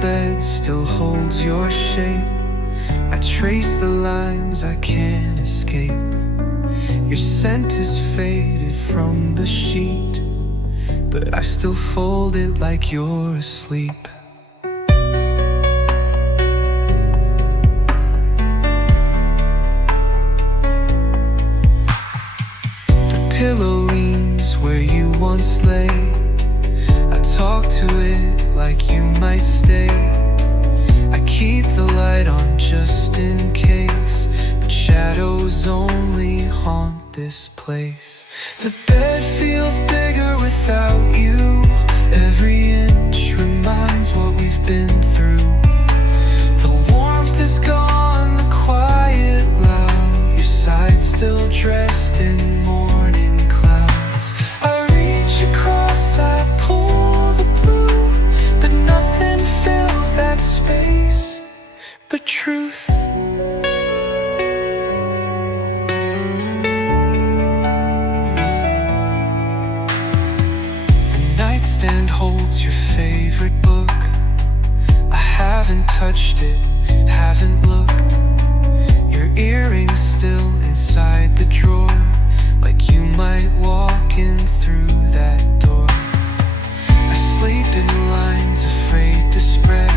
bed still holds your shape. I trace the lines I can't escape. Your scent is faded from the sheet, but I still fold it like you're asleep. The pillow leans where you once lay. I talk to it like you might stay. I keep the light on just in case, but shadows only haunt this place. The bed feels bigger without you. Every inch reminds what we've been through. The warmth is gone, the quiet loud. Your side still dressed in morning clouds. I reach across, I pull the blue, but nothing fills that space but truth. Nightstand holds your favorite book. I haven't touched it, haven't looked. Your earring's still inside the drawer, like you might walk in through that door. I sleep in lines afraid to spread.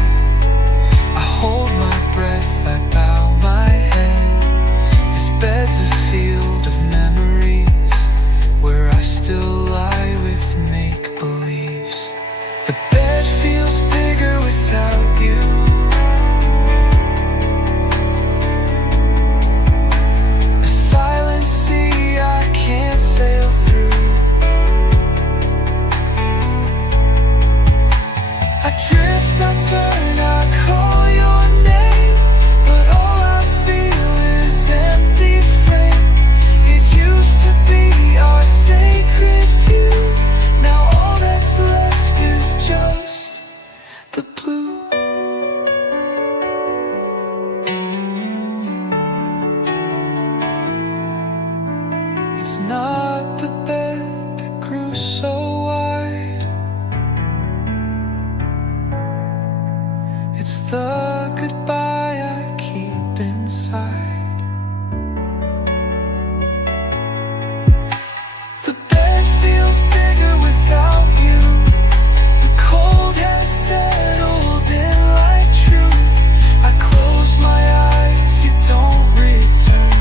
I hold my breath, I bow my head. This bed's a field of memories, where I still lie with make-believes. The bed feels bigger without you. A silent sea I can't sail through. I drift, I turn, I call your name, but all I feel is empty frame. It used to be our sacred view. Now all that's left is just the blue. It's not the bed that grew so wide. It's the goodbye I keep inside. The bed feels bigger without you. The cold has settled in like truth. I close my eyes, you don't return.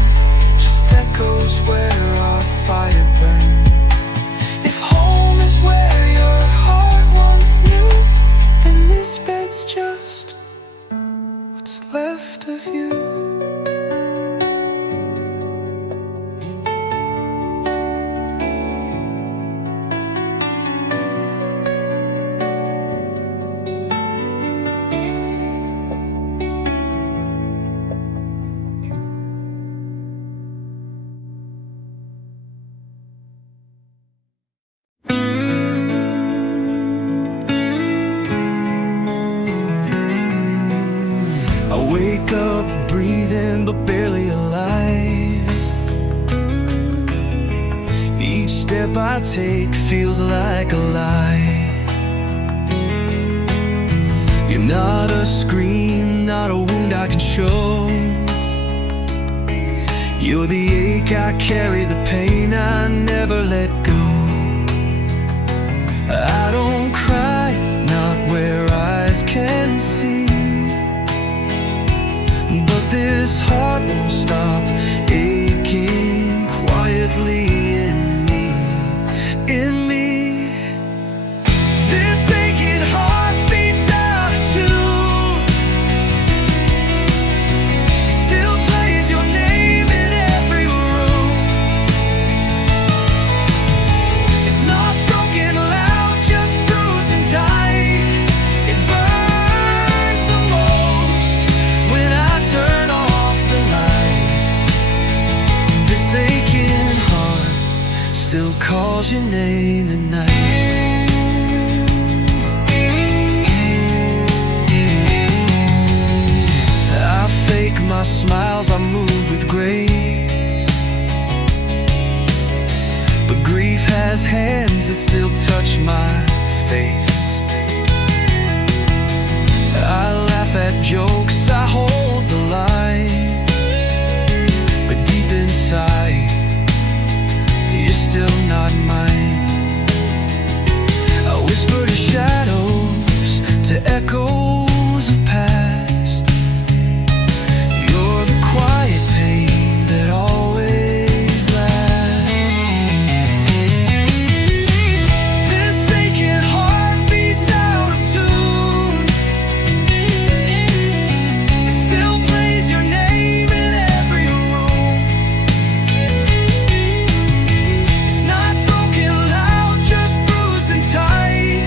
Just echoes where our fire burned. If home is where your heart once knew, then this bed's just what's left of you. I wake up breathing but barely alive. Each step I take feels like a lie. You're not a scream, not a wound I can show. You're the ache I carry, the pain I never let go. I don't cry, not where eyes can see, but this heart won't stop aching quietly in me, in me. This aching heart beats out of tune. It still plays your name in every room. It's not broken loud, just bruised and tight. It burns the most when I turn off the light. This aching heart still calls your name at night. I fake my smiles, I move with grace, but grief has hands that still touch my face. echoes of past. You're the quiet pain that always lasts. This aching heart beats out of tune. It still plays your name in every room. It's not broken loud, just bruised and tight.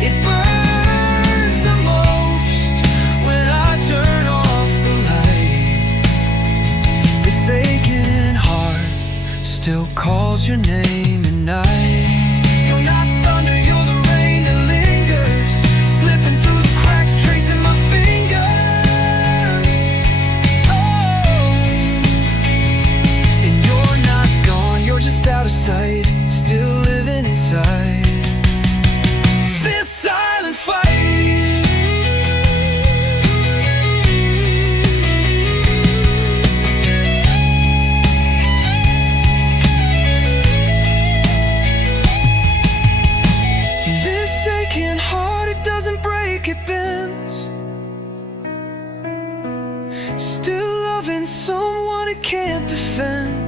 It burns the most when I turn off the light. This aching heart still calls your name at night. You're not thunder, you're the rain that lingers, slipping through the cracks, tracing my fingers. Oh, and you're not gone, you're just out of sight, still living inside this silent fight. This aching heart, it doesn't break, it bends. Still loving someone it can't defend.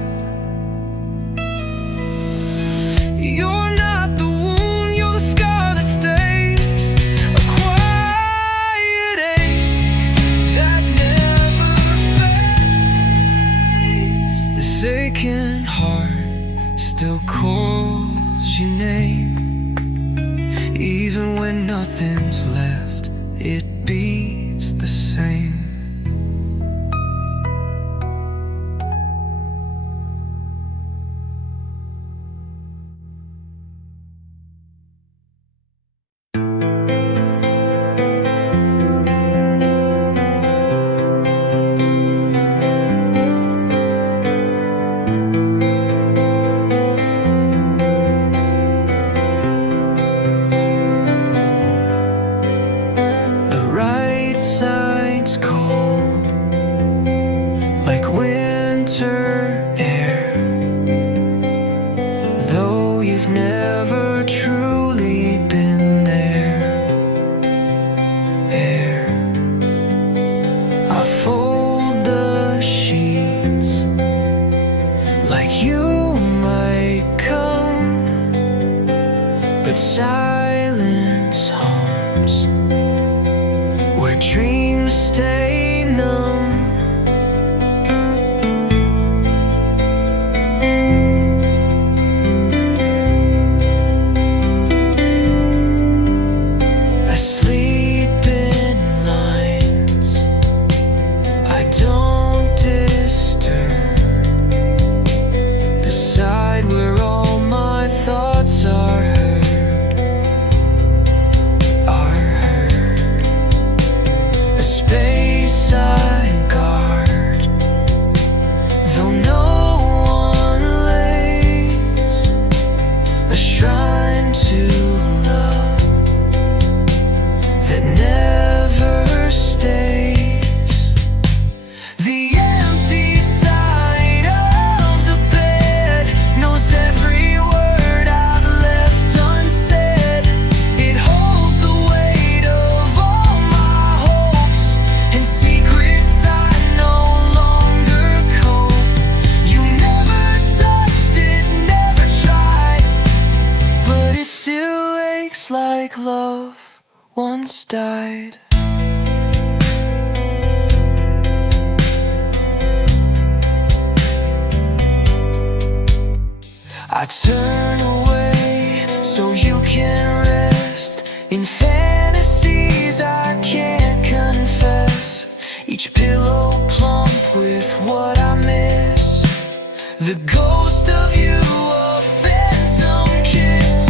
You're not the wound, you're the scar that stays. A quiet ache that never fades. This aching heart still calls your name. Even when nothing's left, it beats the same. The right side's cold, like winter air. Though you've never truly been there. I fold the sheets like you might come, but silence hums where dreams stay numb. I sleep in lines I don't disturb, the side where all my thoughts are heard. A space I guard, though no one lays a shrine to love that never stays. The empty side of the bed knows every word I've left unsaid. It holds the weight of all my hopes and secrets I no longer cope. You never touched it, never tried, but it still aches like love once died. I turn away so you can rest in fantasies I can't confess. Each pillow plump with what I miss, the ghost of you, a phantom kiss.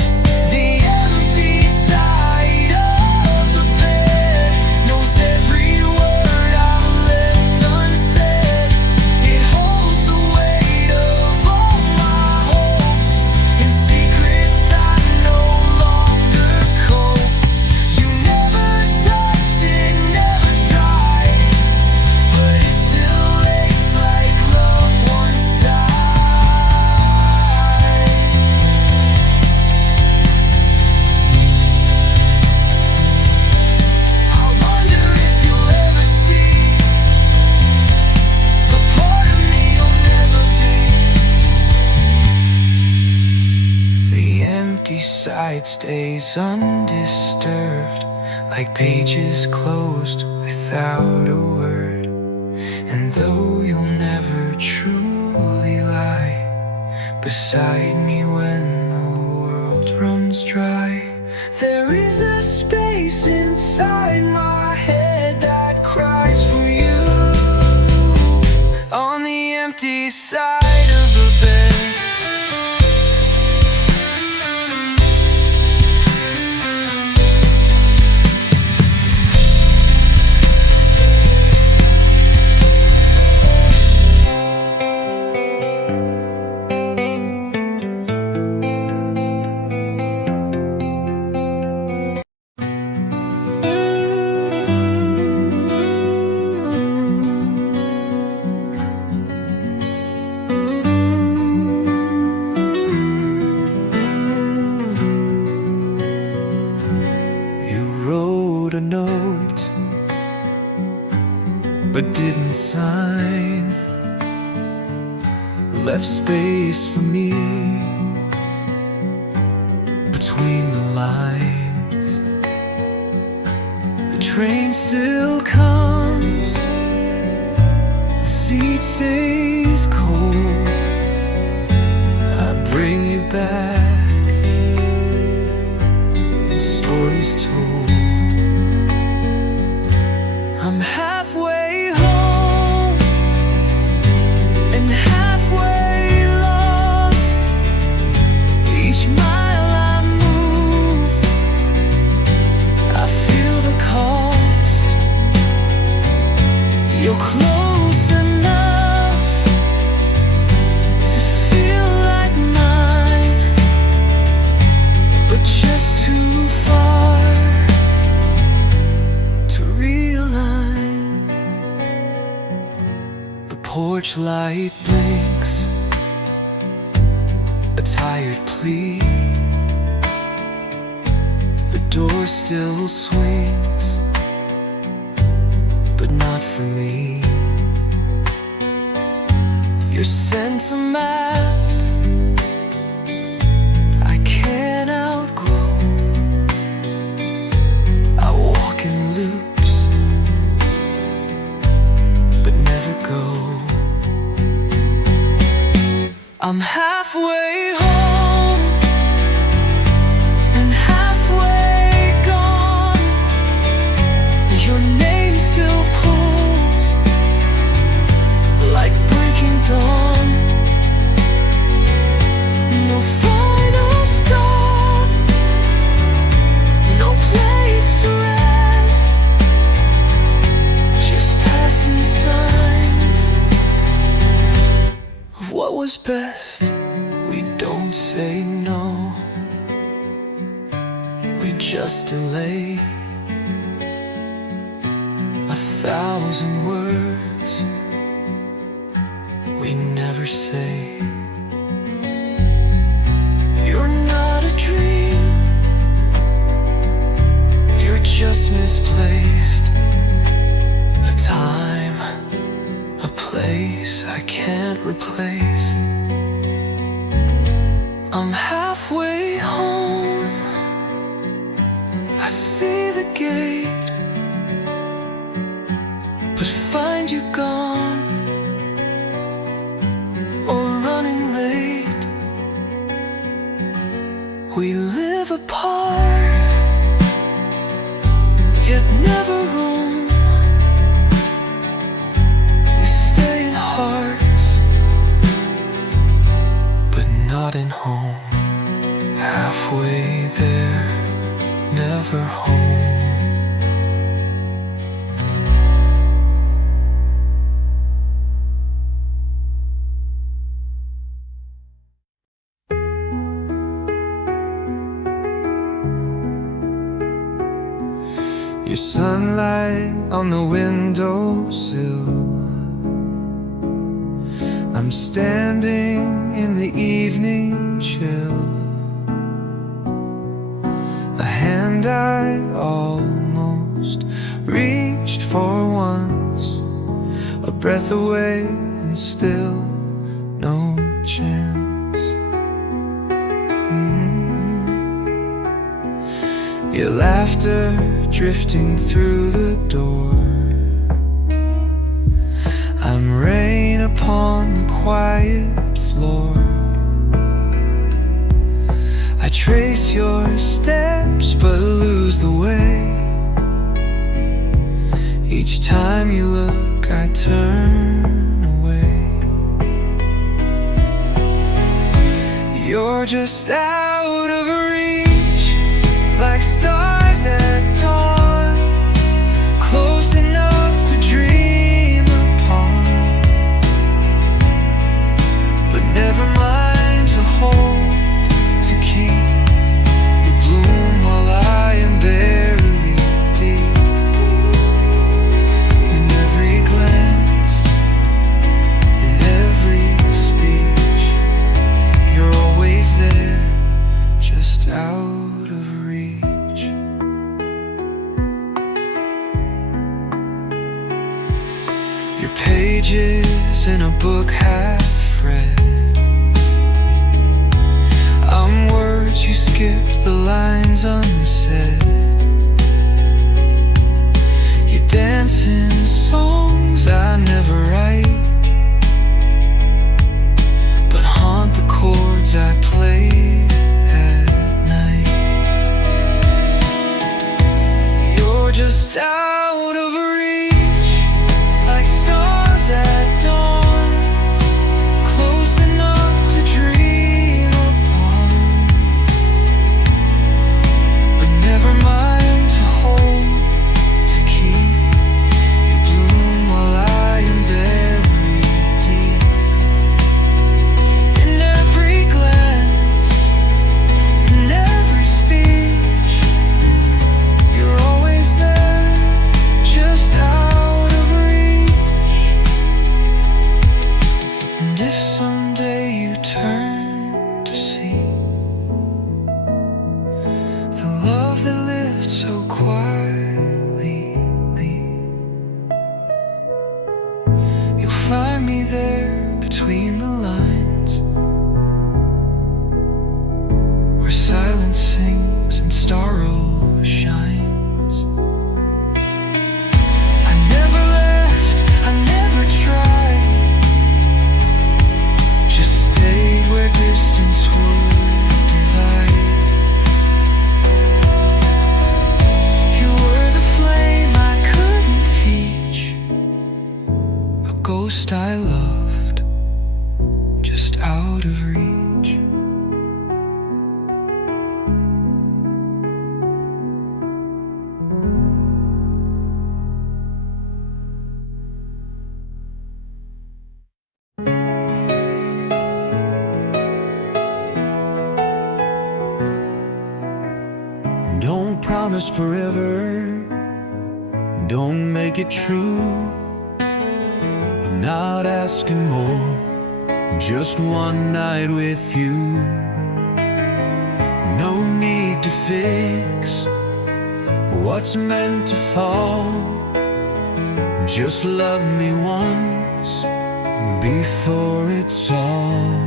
The empty side of the bed knows every word I've left unsaid. It holds the weight of all my hopes and secrets I no longer cope. it stays undisturbed, like pages closed without a word. And though you'll never truly lie beside me when the world runs dry, there is a space inside my head that cries for you, on the empty side of the bed. A note, but didn't sign, left space for me between the lines. The train still comes, the seat stays cold. I bring you back in stories told. I'm halfway home and halfway lost. Each mile I move, I feel the cost. You're close enough to feel like mine, but just too far to realize. Porch light blinks, a tired plea. The door still swings, but not for me. Your sense of map I can't outgrow. I walk in loops, but never go. I'm halfway home and halfway gone. Your name still pulls like breaking dawn. No final stop, no place to rest, just passing signs of what was best. We don't say no, we just delay 1,000 words we never say. You're not a dream, you're just misplaced. A time, a place I can't replace. I'm halfway home, I see the gate, but find you gone or running late. We live apart, yet never roam. We stay in hearts, but not in home. Halfway there, never home. Your sunlight on the windowsill. I'm standing in the evening chill. A hand I almost reached for once, a breath away and still no chance. your laughter drifting through the door. I'm rain upon the quiet floor. I trace your steps but lose the way. Each time you look, I turn away. You're just out of reach, like stars at dawn, close enough to dream upon, but never mind to hold, to keep. You bloom while I am buried deep. In every glance, in every speech, you're always there, just out of reach. Your pages in a book half read. I'm words you skipped, the lines unsaid. You dance in songs I never write, but haunt the chords I play at night. You're just out of reach, like stars at dawn, close enough to dream upon, but never mind to hold, to keep. You bloom while I am buried deep. In every glance, in every speech, you're always there, just out of reach. And if someday you turn to see the love that lived so quietly, you'll find me there between the lines, where silence sings and sorrow shines. I never left, I never tried, just stayed where distance would divide. You were the flame I couldn't teach, a ghost I loved, just out of reach. Don't promise forever, don't make it true. I'm not asking more, just one night with you. No need to fix what's meant to fall. Just love me once before it's all.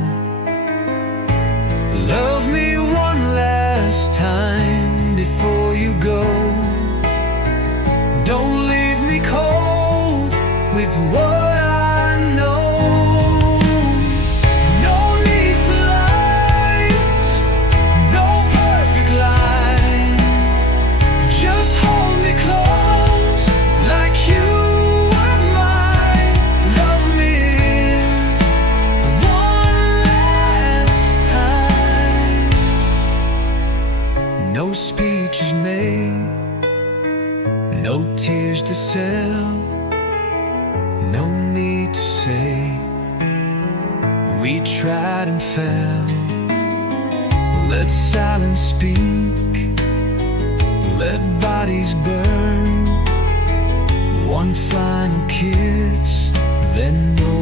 Love me one last time before you go. Don't leave me cold with what I know. No need for lights, no perfect line. Just hold me close like you were mine. Love me one last time. No speech is made, no tears to sell, no need to say we tried and fell. Let silence speak, let bodies burn. One final kiss, then no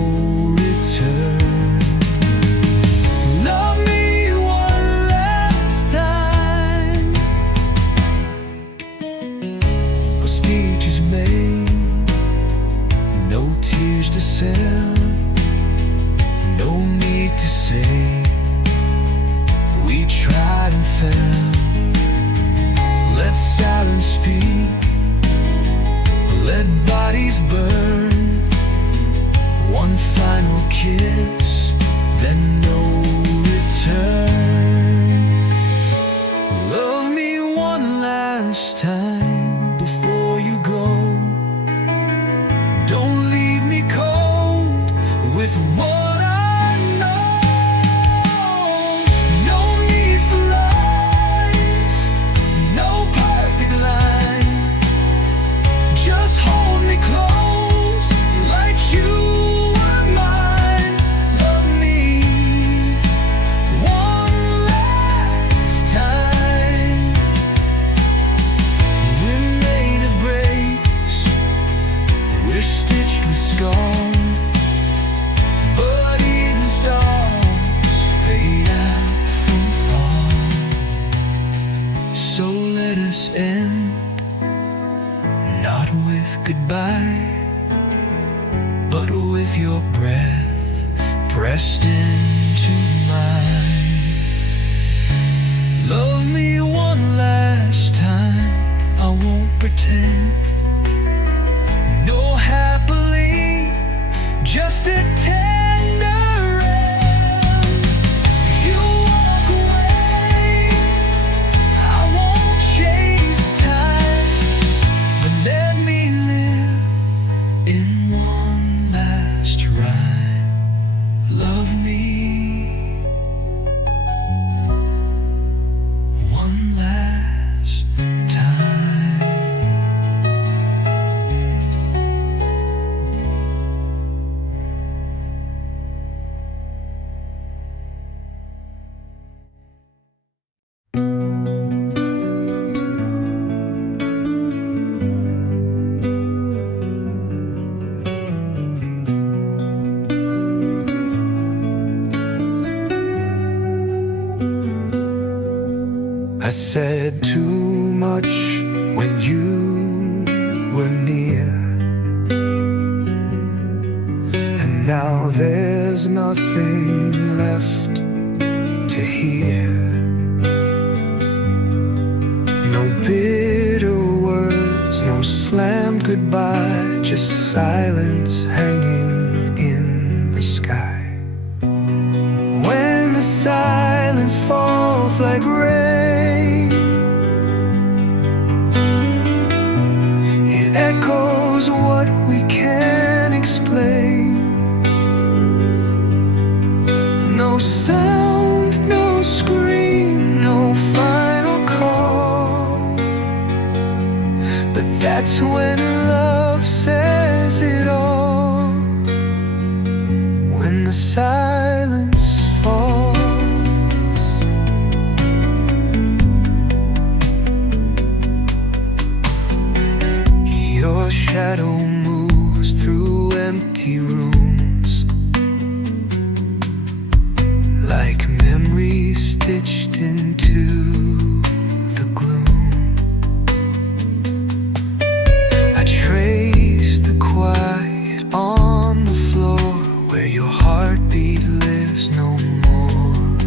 return. Love me one last time. No speech is made, no tears to sell, no need to say we tried and fell. Let's memories burn. One final kiss, then no return. Love me one last time before you go. Don't leave me cold with what I know. No need for lies, no perfect line. Just hold me close like you were mine. Love me one last time. We're made of breaks, we're stitched with scars, but even stars fade out from far. So let us end, not with goodbye, but with your breath pressed into mine. Love me one last time, I won't pretend. No happily, just a tender end. You walk away, I won't chase time, but let me live in one last rhyme. Love me one last time. I said too much when you were near, and now there's nothing left to hear. No bitter words, no slammed goodbye, just silence hanging in the sky. When the silence falls like rain, it echoes what we can't explain. No sound, no scream, no final call, but that's when love says it all. When the silence falls, your shadow moves through empty rooms, like memories stitched into the gloom. I trace the quiet on the floor where your heartbeat lives no more.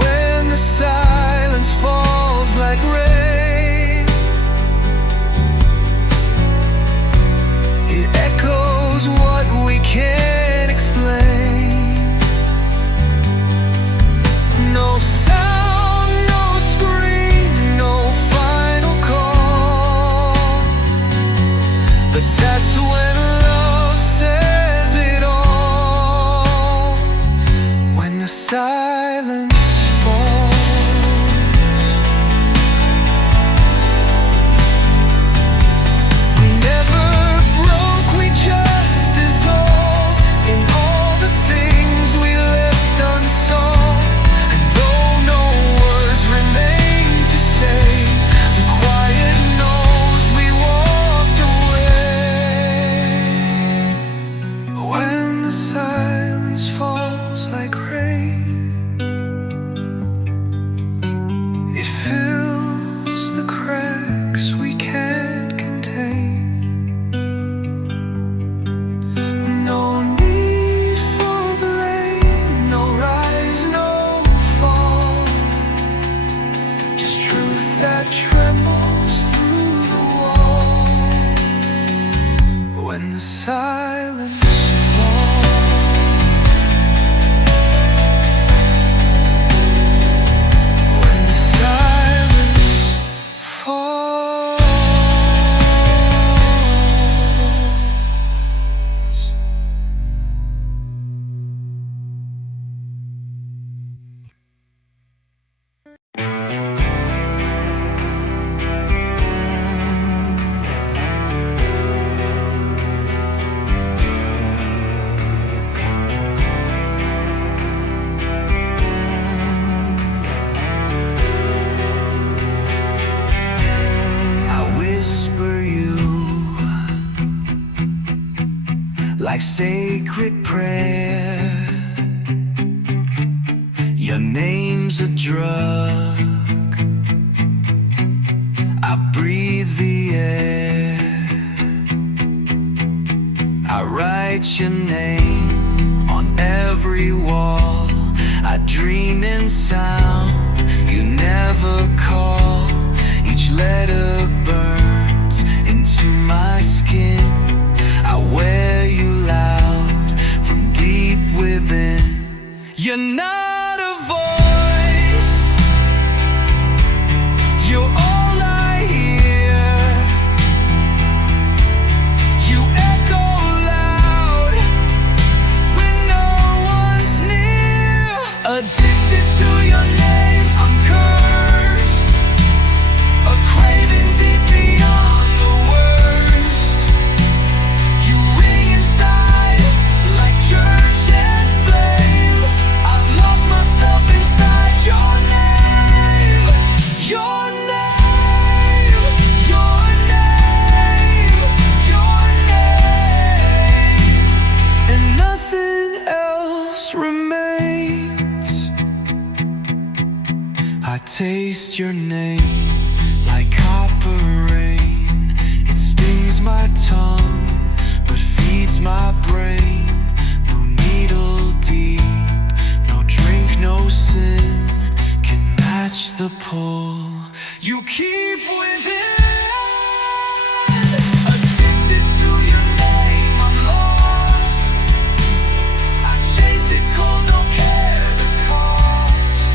When the silence falls like rain, it echoes what we can't explain. No sound, no scream, no final call, but that's when love says it all. When the silence falls, we never broke, we just dissolved in all the things we left unsolved. And though no words remain to say, the quiet knows we walked away. When the silence falls like rain, it fills the cracks we can't contain. No need for blame, no rise, no fall, just truth that trembles through the wall. like sacred prayer. Your name's a drug. I breathe the air. I write your name on every wall. I dream in sound you never call. Each letter burns into my skin. I wear you loud from deep within. You're not a voice, you're all I hear. You echo loud when no one's near. Addicted to your name, I'm cursed. A craving deep beyond the worst. You ring inside like church and flame. I've lost myself inside your name. Your name, your name, your name. And nothing else remains. I taste your name like copper rain. It stings my tongue, but feeds my brain. No needle deep, no drink, no sin can match the pull you keep within. Addicted to your name, I'm lost. I chase it cold, don't care the cost.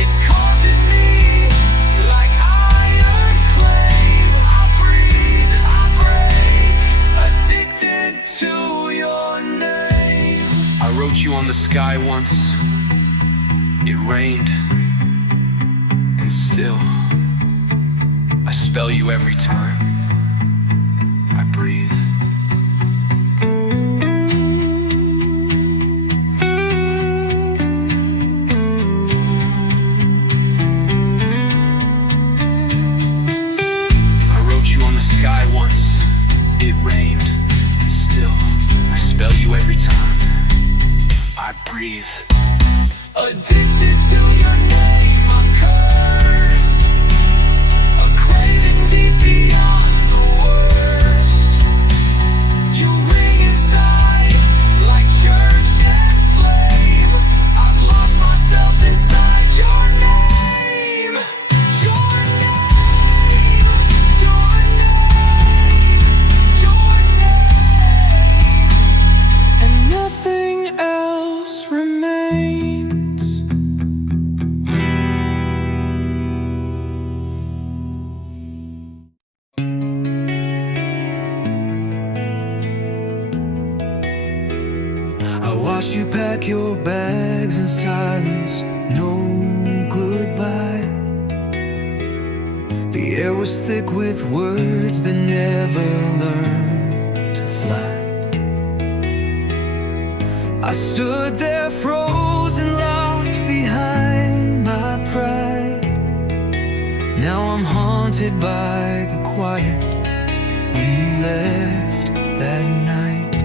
It's carved in me like iron clay. I breathe, I break, addicted to your name. I wrote you on the sky once. It rained, and still I spell you every time I breathe. I wrote you on the sky once. It rained, and still I spell you every time I breathe. Addicted to your name, I'm cursed. A craving deep beyond the worst. You ring inside like church and flame. I've lost myself inside your name. Your name, your name, your name. And nothing else remains. I watched you pack your bags in silence, no goodbye. The air was thick with words that never learned to fly. I stood there frozen, locked behind my pride. Now I'm haunted by the quiet when you left that night.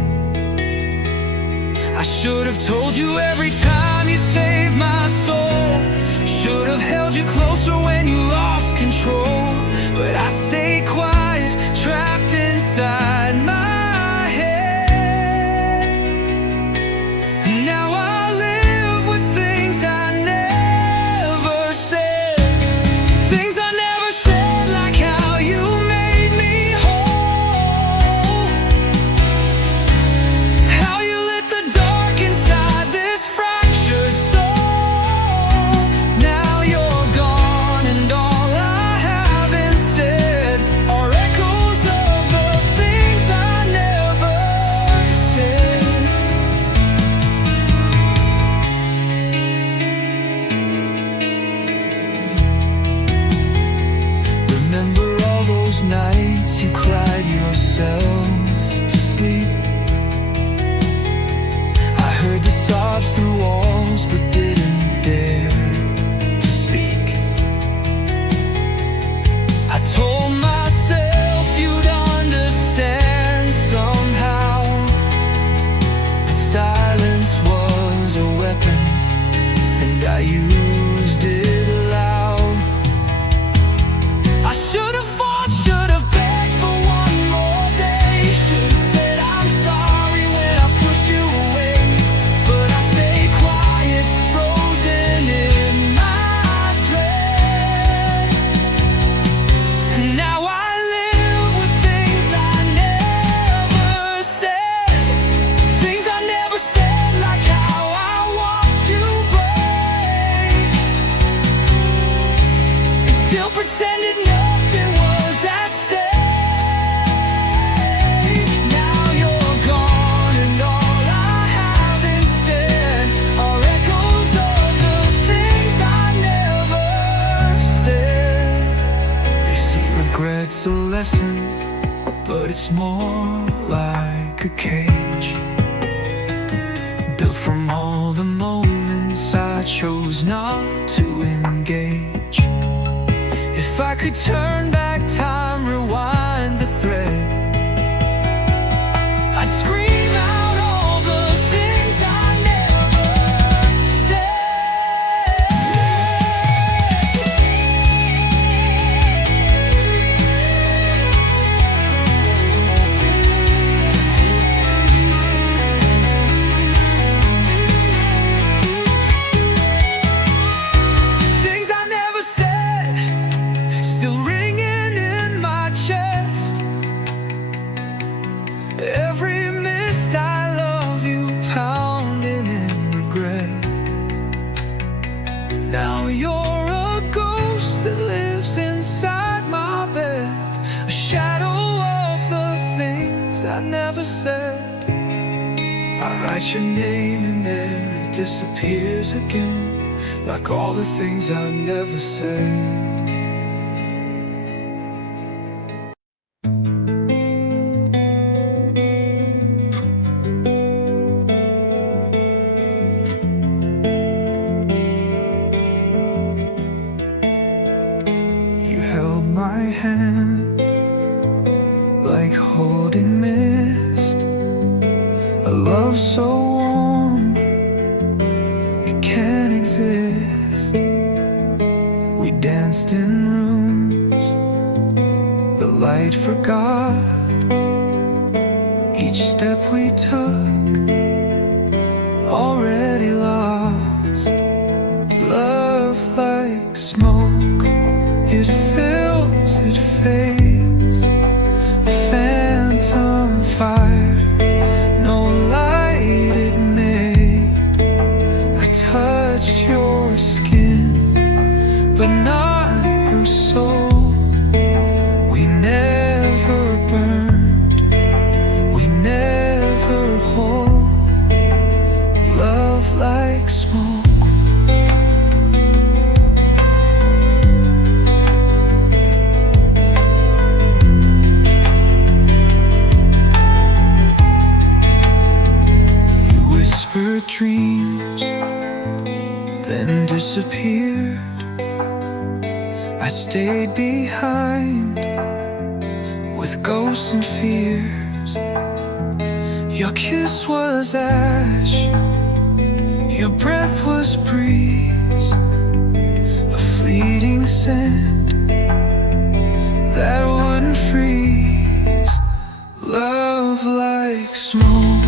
I should have told you every time you saved my soul. Should have held you closer when you lost control. But I stayed quiet, trapped inside my head. Now I live with things I never said. Things I never said, like how you made me whole. How you lit the dark inside this fractured soul. Now you're gone and all I have pretended nothing was at stake. Now you're gone and all I have instead are echoes of the things I never said. They see regret's a lesson, but it's more like a cage built from all the moments I chose not to engage. If I could turn back time, rewind the thread, I'd scream out all the things I never still ringing in my chest. Every missed I love you pounding in regret. Now you're a ghost that lives inside my bed, a shadow of the things I never said. I write your name in there, it disappears again, like all the things I never said. My hand, like holding mist, a love so warm it can't exist. We danced in rooms the light forgot. Each step we took already lost. Love like smoke, it fills, it fades, a phantom fire, no light it made. I touched your skin, but not your soul. We never burned, we never hold. Love like smoke. Dreams then disappeared. I stayed behind with ghosts and fears. Your kiss was ash, your breath was breeze, a fleeting scent that wouldn't freeze. Love like smoke,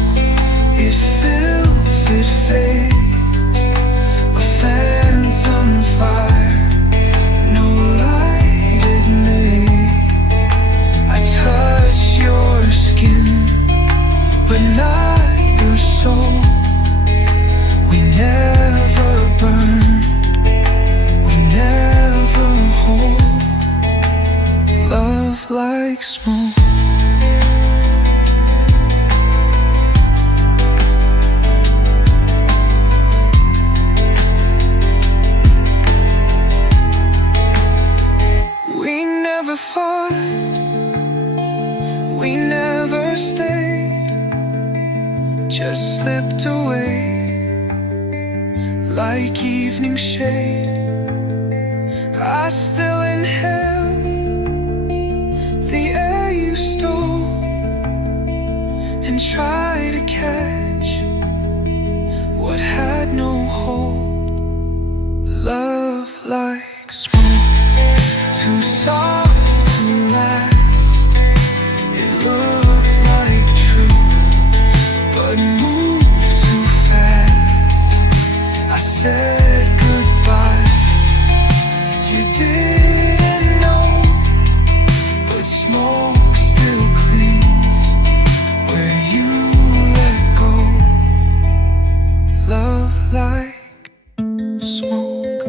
it fills, it fades, a phantom fire, no light it made. I touched your skin, but not your soul. We never burned, we never hold. Love like smoke. We never stayed, just slipped away like evening shade. I still inhale the air you stole and try to catch what had no hold. Love like smoke, too soft to last. It looked like truth, but moved too fast. I said goodbye, you didn't know, but smoke still clings where you let go. Love like smoke.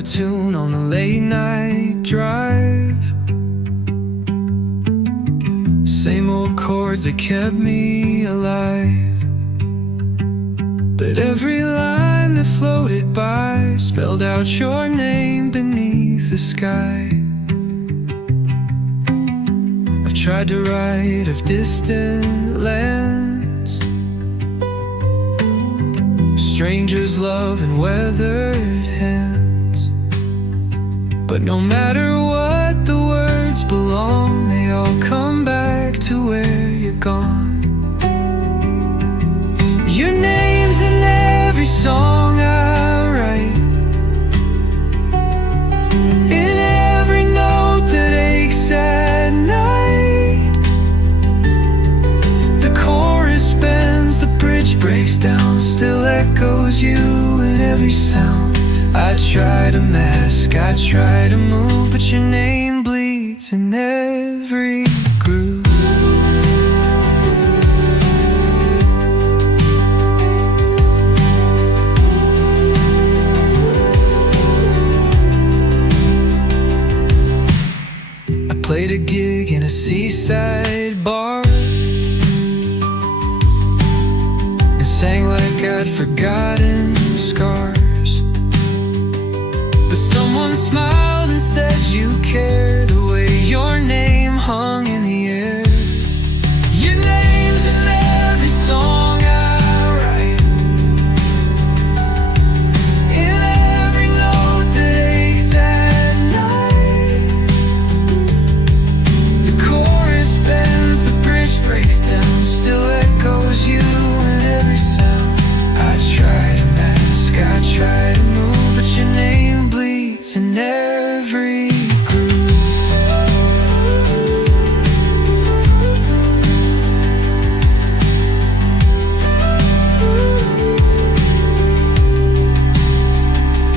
a tune on the late night drive. Same old chords that kept me alive. But every line that floated by spelled out your name beneath the sky. I've tried to write of distant lands, strangers' love and weathered hands. But no matter what the words belong, they all come back to where you're gone. Your name's in every song I write, in every note that aches at night. The chorus bends, the bridge breaks down, still echoes you in every sound. I try to mask, I try to move, but your name bleeds in every groove. I played a gig in a seaside bar and sang like I'd forgotten scars. But someone smiled and said you care, the way your name hung in the air. Your name's in every song I write, in every note that aches at night. The chorus bends, the bridge breaks down, still echoes you in every sound. I try to mask, I try to move, but your name bleeds in every groove.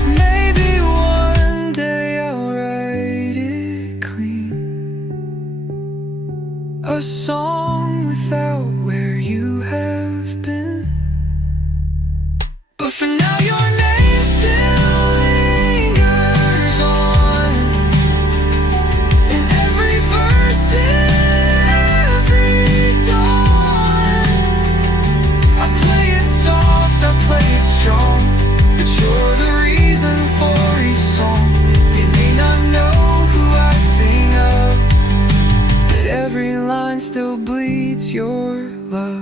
Maybe one day I'll write it clean, a song without where you have been. But for now your name still lingers on, in every verse, in every dawn. I play it soft, I play it strong, but you're the reason for each song. They may not know who I sing of, but every line still bleeds your love.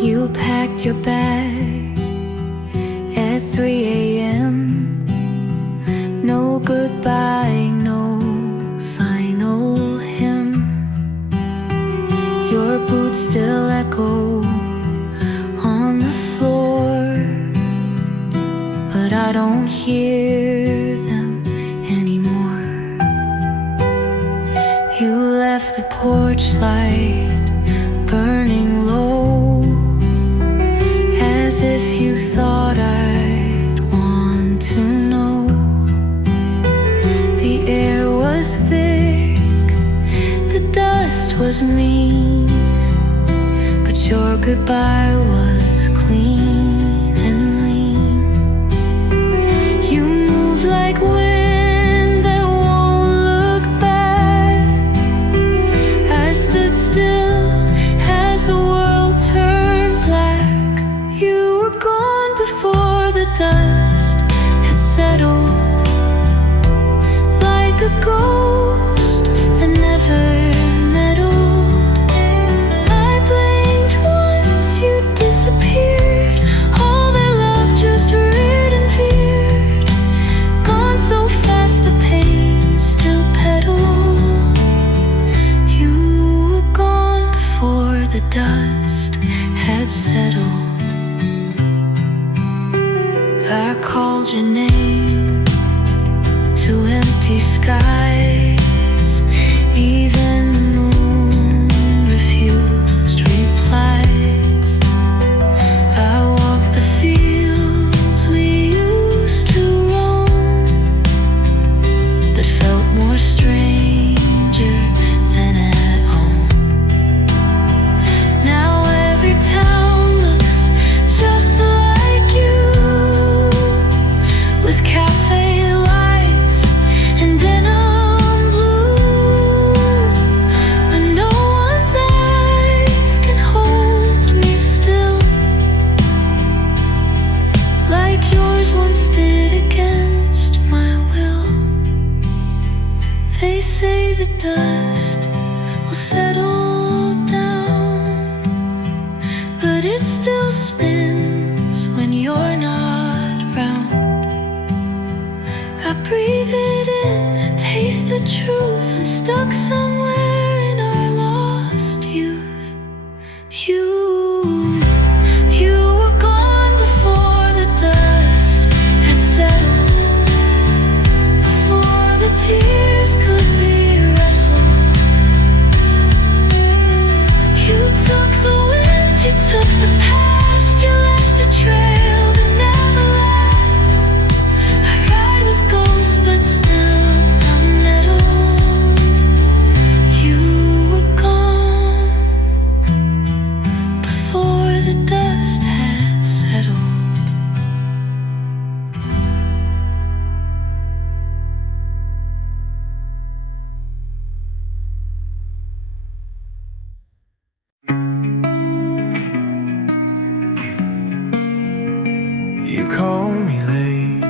You packed your bag at 3 a.m. No goodbye, no final hymn. Your boots still echo on the floor, but I don't hear them anymore. You left the porch light burning low, as if you thought I'd want to know. The air was thick, the dust was mean, but your goodbye was clean and lean. You move like wind that won't look back. I stood still as the world turned black. You were gone before the dust had settled, like a ghost that never meddled. I blinked once, you disappeared. They say the dust will settle down, but it still spins when you're not around. I breathe it in, taste the truth. I'm stuck somewhere in our lost youth. You were gone before the dust had settled, before the tears could be wrestled. You took the wind, you took the past, you left a trail that never lasts. I ride with ghosts, but still I'm nettled. You were gone before the dust had settled. You call me late,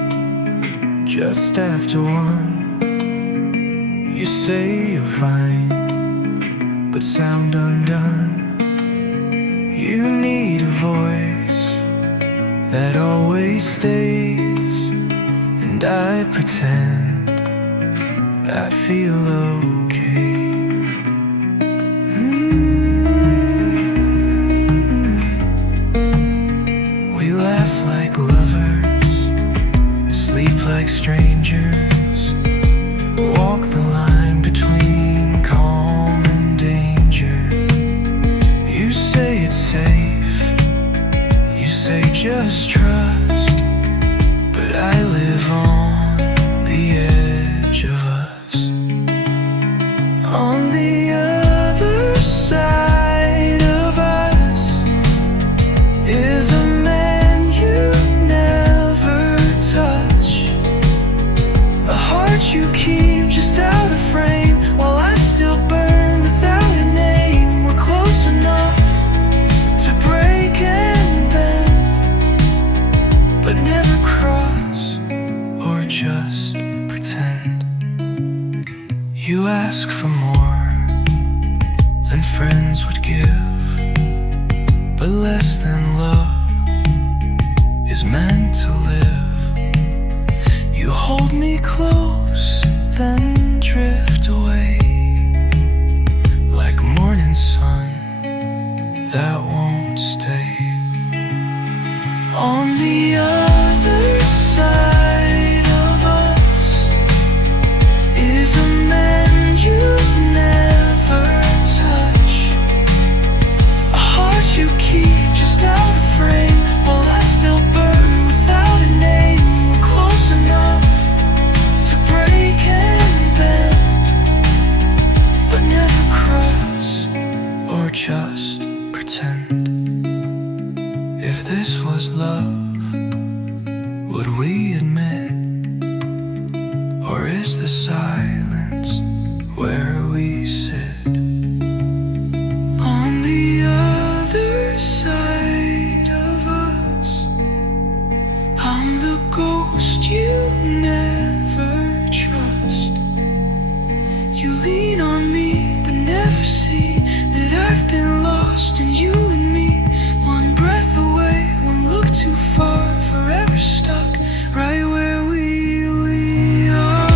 just after 1. You say you're fine, but sound undone. You need a voice that always stays, and I pretend I feel okay. We laugh like lovers, sleep like strangers, walk the line between calm and danger. You say it's safe, you say just trust, but I live on the edge of us. On the other side of us is a man you never touch, a heart you keep just out of frame, while I still burn without a name. We're close enough to break and bend, but never cross or just pretend. You ask for more than friends would give, but less than love is meant to live. You hold me close, then drift away, like morning sun that won't stay. On the other side of us is a man you never touch, a heart you keep just out of frame, while I still burn without a name. We're close enough to break and bend, but never cross or just pretend. If this was love, would we admit, or is the silence where we sit? On the other side of us, I'm the ghost you never trust. You lean on me, but never see that I've been lost in you and me. One breath away, one look too far, forever stuck right where we are.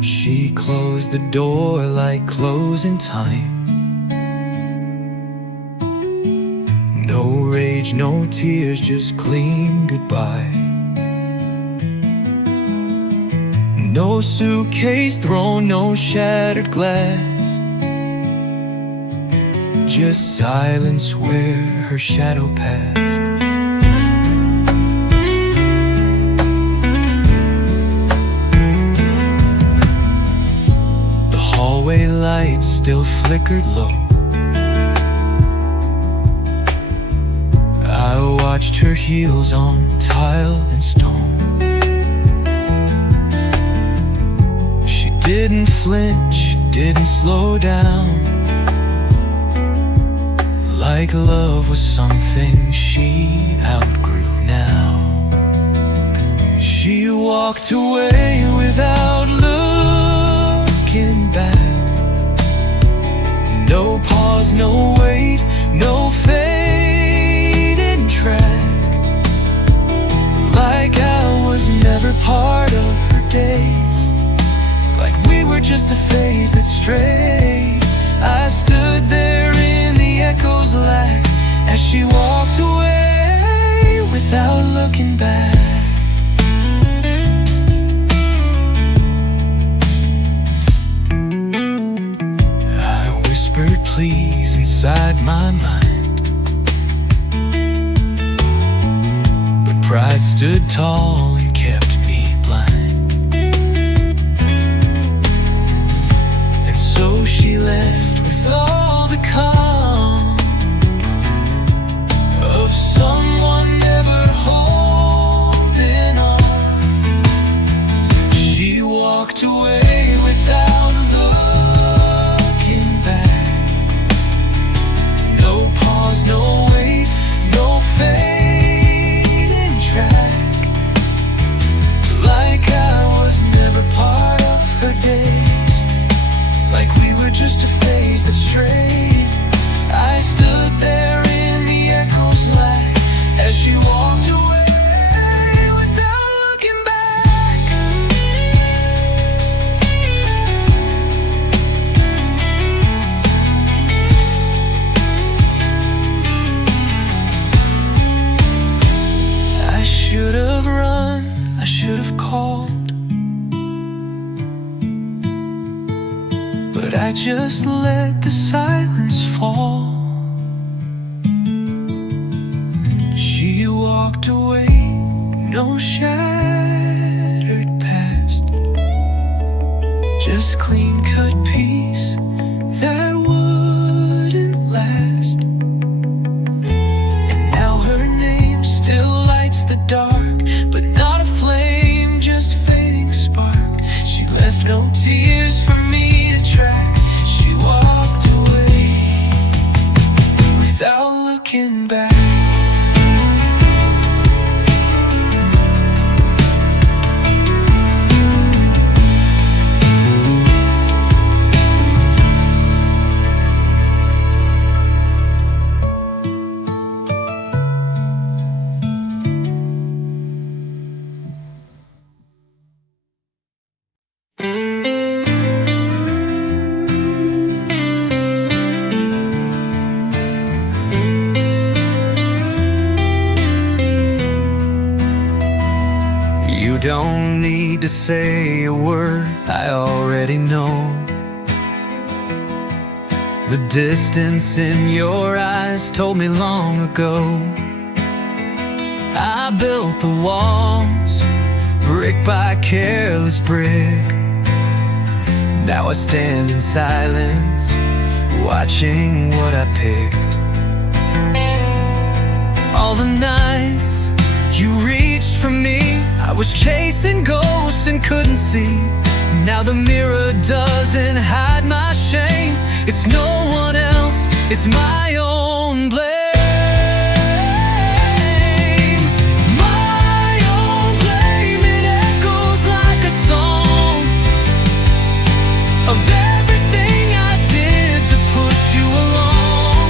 She closed the door like closing time. No rage, no tears, just clean goodbye. No suitcase thrown, no shattered glass, just silence where her shadow passed. The hallway lights still flickered low. I watched her heels on tile and stone. She didn't flinch, didn't slow down, like love was something she outgrew now. She walked away without looking back. No pause, no wait, no fading track. Like I was never part of her days, like we were just a phase that strayed. I stood there in the echoes lack as she walked away without looking back. I whispered please inside my mind, but pride stood tall and kept me blind. And so she left with all the calm of someone never holding on. She walked away without looking back. No pause, no wait, no fading track. Like I was never part of her days, like we were just a phase that strayed. I stood there in the echoes lack as she walked away without looking back. I should have run, I should have called, but I just let the silence fall. She walked away, no shattered past, just clean-cut peace that wouldn't last. And now her name still lights the dark, but not a flame, just fading spark. She left no tears for me to track. She walked away without looking back. You don't need to say a word, I already know. The distance in your eyes told me long ago. I built the walls, brick by careless brick. Now I stand in silence, watching what I picked. All the nights you reached for me, I was chasing ghosts and couldn't see. Now the mirror doesn't hide my shame. It's no one else, it's my own blame. My own blame, it echoes like a song of everything I did to push you along.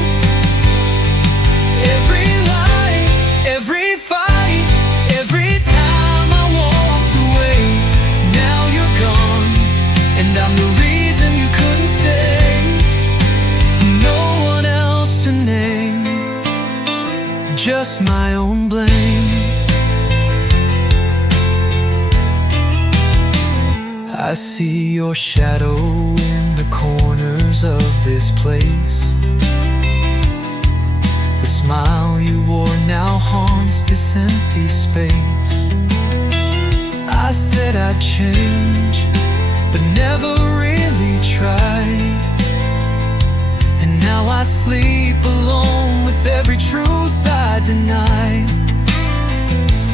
Every lie, every fight, every time I walked away. Now you're gone, and I'm the reason you couldn't stay. No one else to name, just my own blame. I see your shadow in the corners of this place. you wore now haunts this empty space. I said I'd change, but never really tried. And now I sleep alone with every truth I denied.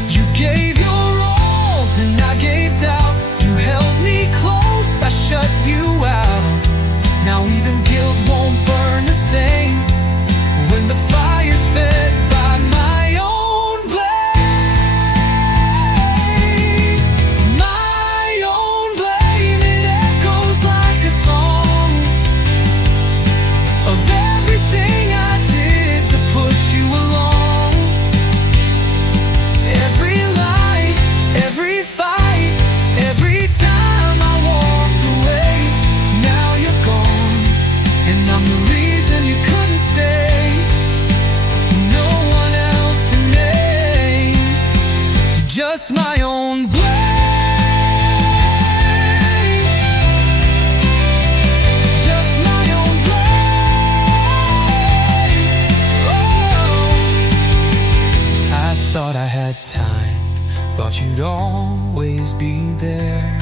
You gave your all and I gave doubt. You held me close, I shut you out. Now even guilt won't burn the same when the fire's fed by my own blame. My own blame, it echoes like a song of everything I did to push you along. Every lie, every fight, every time I walked away. Now you're gone, and I'm the reason you couldn't stay. No one else to name, just my own blame. Just my own blame. Oh. I thought I had time, thought you'd always be there.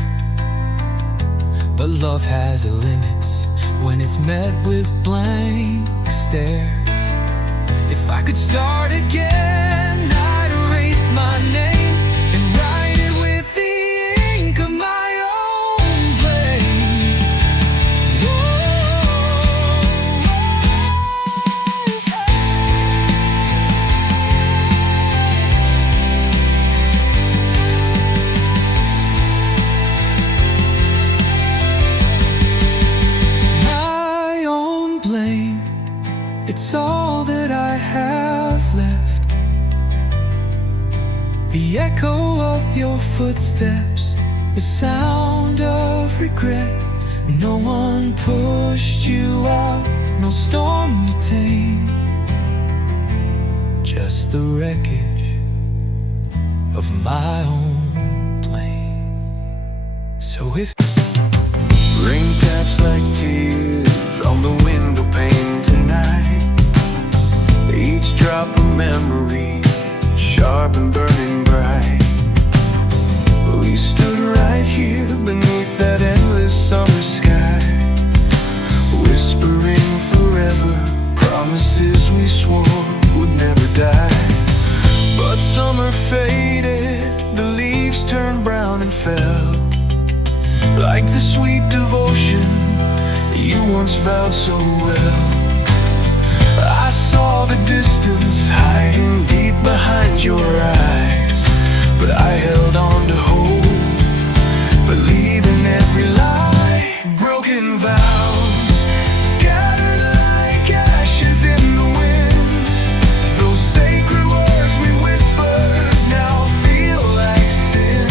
But love has limits when it's met with blank stares. If I could start again, I'd erase my name and write it with the ink of my own blame. My own blame, it's all that I have left. The echo of your footsteps, the sound of regret. No one pushed you out, no storm to tame, just the wreckage of my own blame. So if Rain taps like tears on the window pane tonight. Each drop a memory, sharp and burning bright. We stood right here beneath that endless summer sky, whispering forever, promises we swore would never die. But summer faded, the leaves turned brown and fell, like the sweet devotion you once vowed so well. I saw the distance hiding deep behind your eyes, but I held on to hope, believing every lie. Broken vows, scattered like ashes in the wind. Those sacred words we whispered now feel like sin.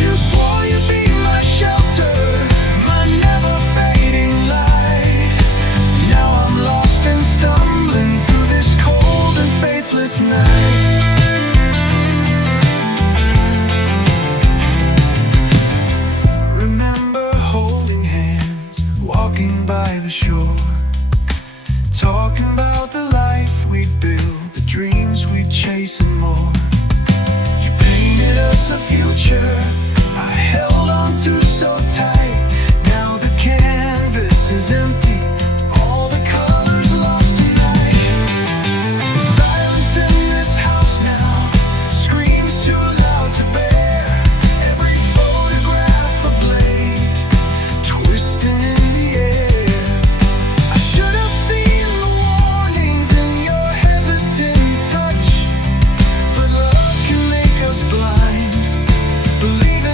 You swore you'd be my shelter, my never fading light. Now I'm lost and stumbling through this cold and faithless night. Remember holding hands, walking by the shore, talking about the life we'd build, the dreams we'd chase and more. You painted us a future I held on to so tight. Now the canvas is empty, all the colors lost tonight. The silence in this house now screams too loud to bear. Every photograph a blade, twisting in the air. I should have seen the warnings in your hesitant touch, but love can make us blind, believing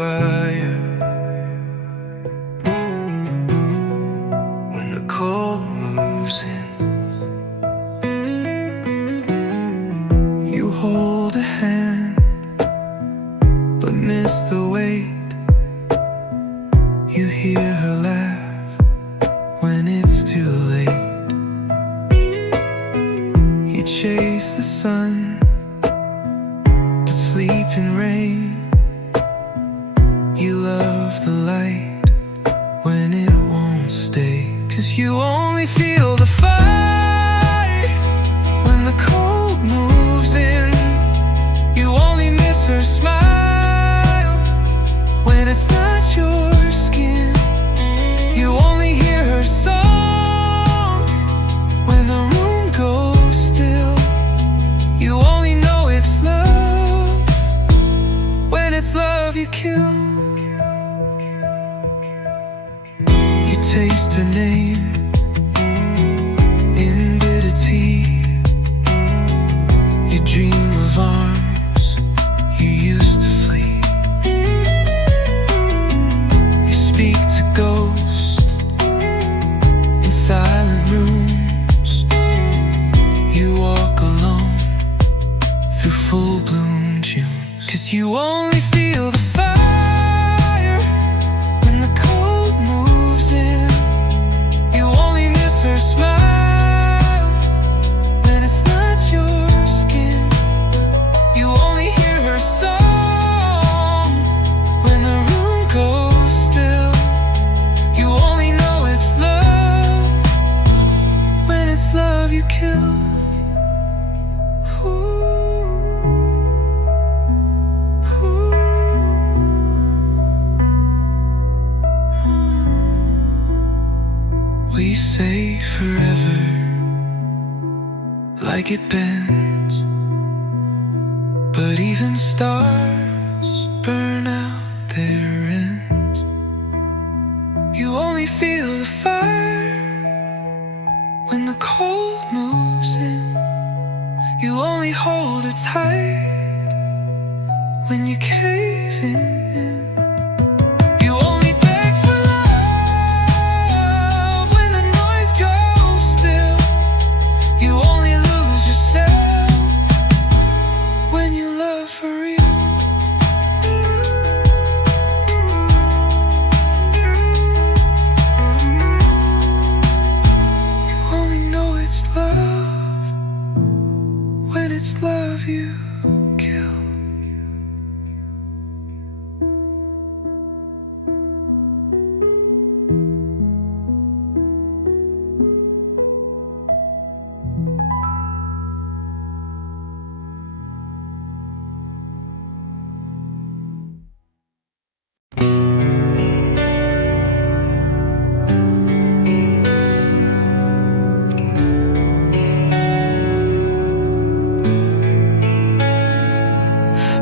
fire when the cold moves in. You hold a hand but miss the weight. You hear her laugh when it's too late. You chase the sun but sleep in rain. You love the light when it won't stay. 'Cause you only feel the fire when the cold moves in. You only miss her smile when it's not your skin. You only hear her song when the room goes still. You only know it's love when it's love you kill. You taste her name in bitter tea. You dream of arms you used to flee. You speak to ghosts in silent rooms. You walk alone through full bloom June. 'Cause you only feel the fire when the cold moves in. You only miss her smile when it's not your skin. You only hear her song when the room goes still. You only know it's love when it's love you kill. We say forever like it bends, but even stars burn out their ends. You only feel the fire when the cold moves in. You only hold her tight when you cave in. You only beg for love when the noise goes still. You only lose yourself when you love for real. You only know it's love when it's love you kill.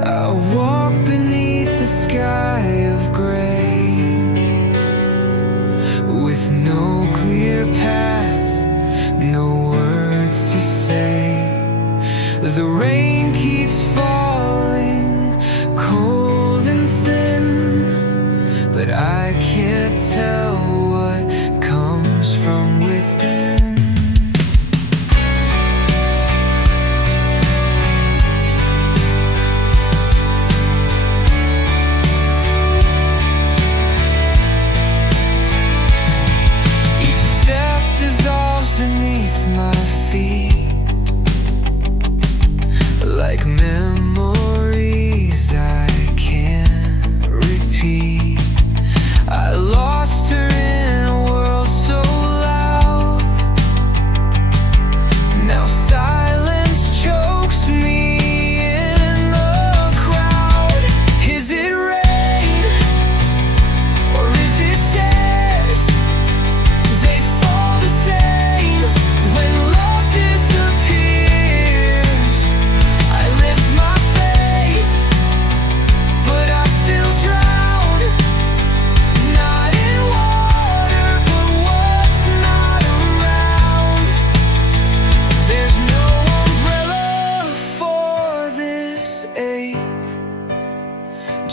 I walk beneath the sky of gray with no clear path, no words to say. The rain keeps falling, cold and thin, but I can't tell what comes from within. Dissolves beneath my feet like memories I can't repeat. I lost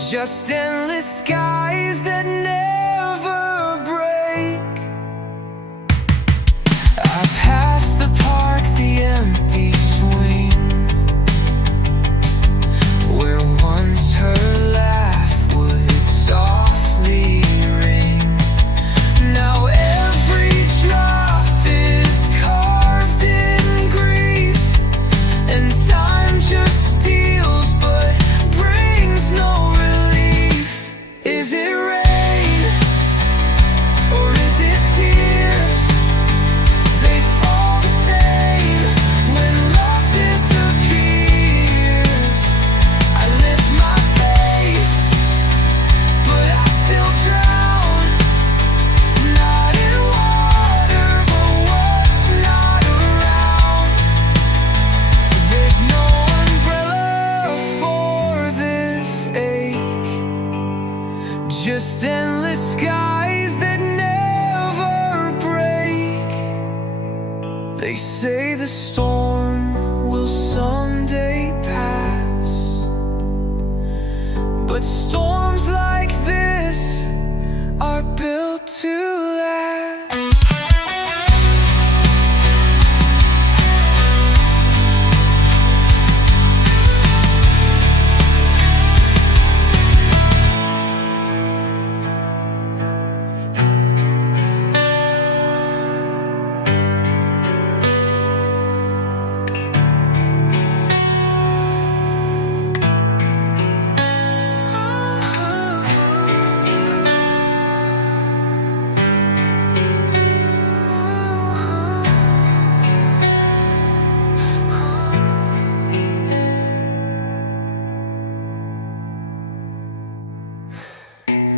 Just endless skies that never break. I passed the park, the empty swing, where once her laugh would softly ring. Now every drop is carved in grief, and time just steals but brings no relief. Is it rain or is it tears? They fall the same when love disappears. I lift my face, but I still drown. Not in water, but what's not around. There's no umbrella for this ache, just endless skies that never break. They say the storm will someday pass, but storms like this are built to last.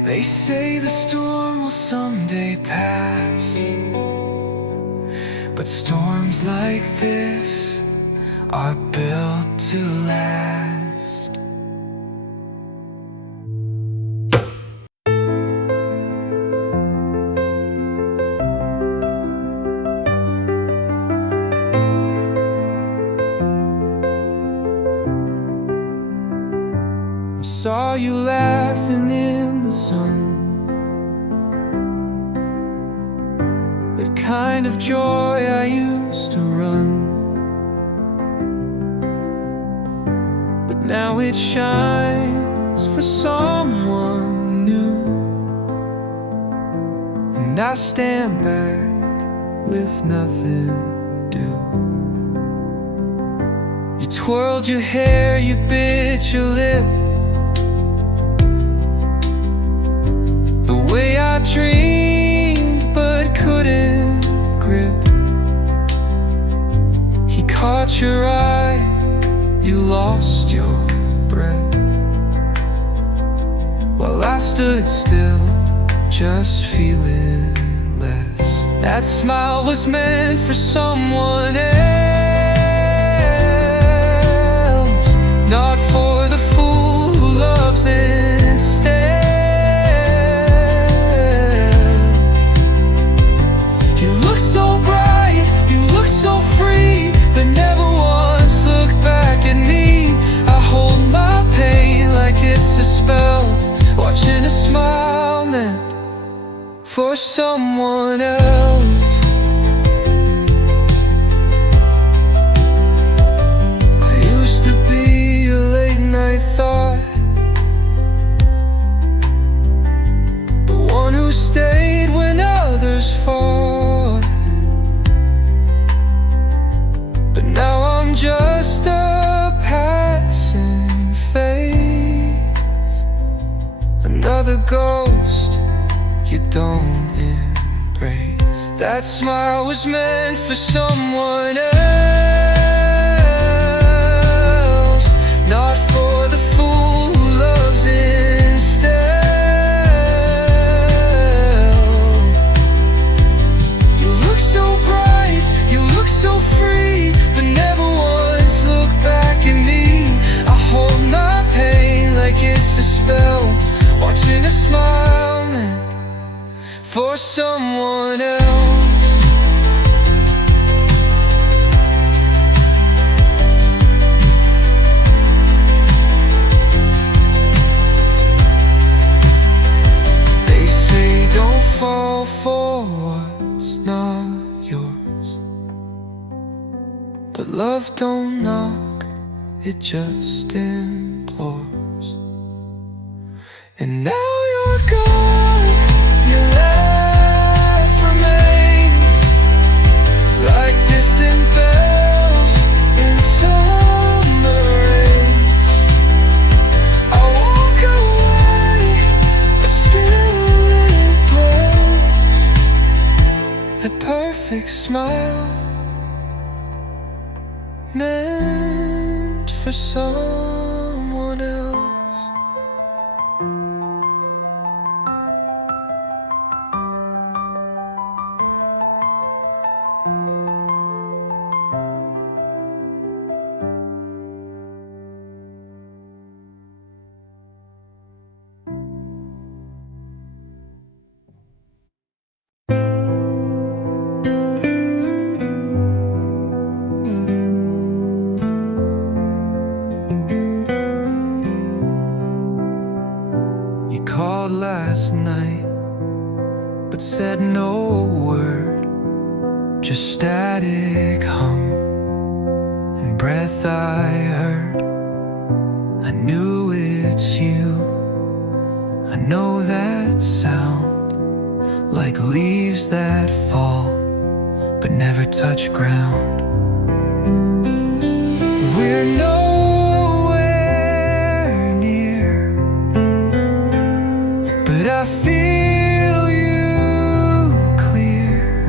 They say the storm will someday pass, but storms like this are built to last. I saw you laughing in the sun, that kind of joy I used to run, but now it shines for someone new. And I stand back with nothing to do. You twirled your hair, you bit your lip, the way I dreamed but couldn't grip. He caught your eye, you lost your breath, while I stood still, just feeling less. That smile was meant for someone else, not for the fool who loves instead. You look so bright, you look so free, but never once look back at me. I hold my pain like it's a spell, watching a smile meant for someone else. I used to be a late night thought, the one who stayed when others fought. But now I'm just a passing phase, another ghost you don't embrace. That smile was meant for someone else, not for the fool who loves instead. You look so bright, you look so free, but never once look back at me. I hold my pain like it's a spell, watching a smile meant for someone else. But love don't knock, it just implores. And now you're gone, your laugh remains like distant bells in summer rains. I walk away, but still it dwells. The perfect smile meant for someone else. You called last night, but said no word, just static hum and breath I heard. I knew it's you, I know that sound, like leaves that fall but never touch ground. We're nowhere near, but I feel you clear,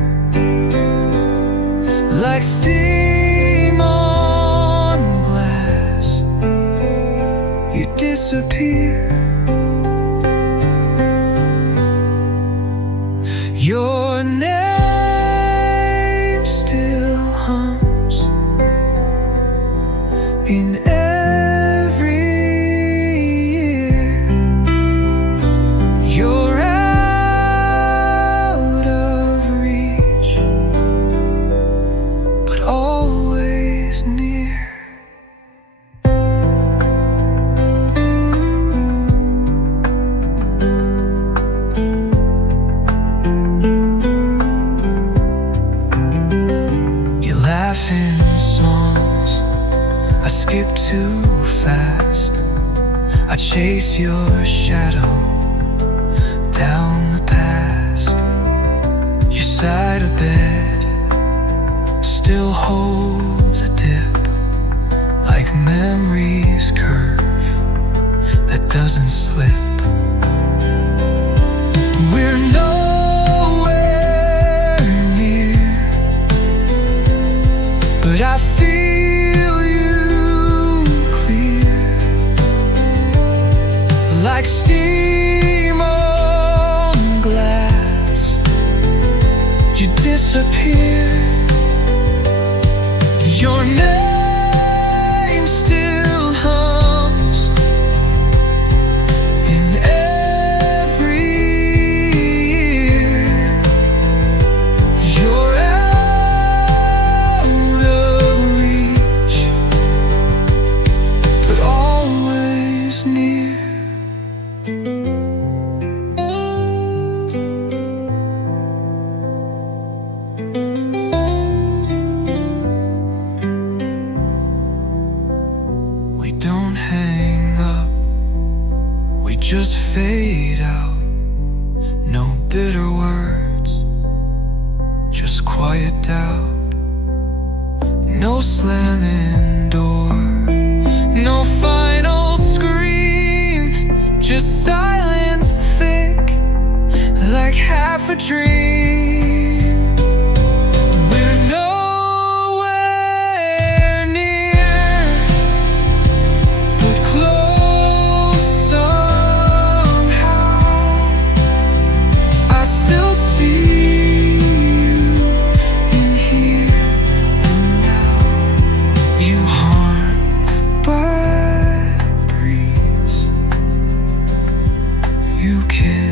like steam on glass. You disappear. Your name still hums in every ear. You're out of reach, but always near. You laugh in songs I skip too fast. I chase your shadow down the past. Your side of bed still holds a dip, like memory's curve that doesn't slip. We're nowhere near, but I feel you clear, like steam on glass. You disappear. Your name still hums in every ear. You're out of reach, but always near. We don't hang up, we just fade out. No bitter words, just quiet doubt. No slamming door, no final scream, just silence thick, like half a dream. We're nowhere near, but close somehow. I still see you in here and now. You haunt by breeze, you kiss